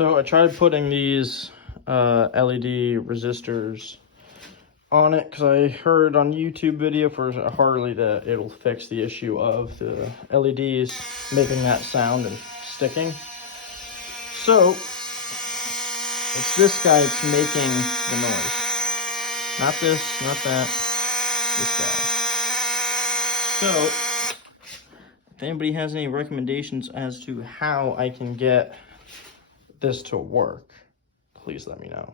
So I tried putting these LED resistors on it because I heard on YouTube video for a Harley that it'll fix the issue of the LEDs making that sound and sticking. So it's this guy that's making the noise. Not this, not that, this guy. So if anybody has any recommendations as to how I can get this to work, please let me know.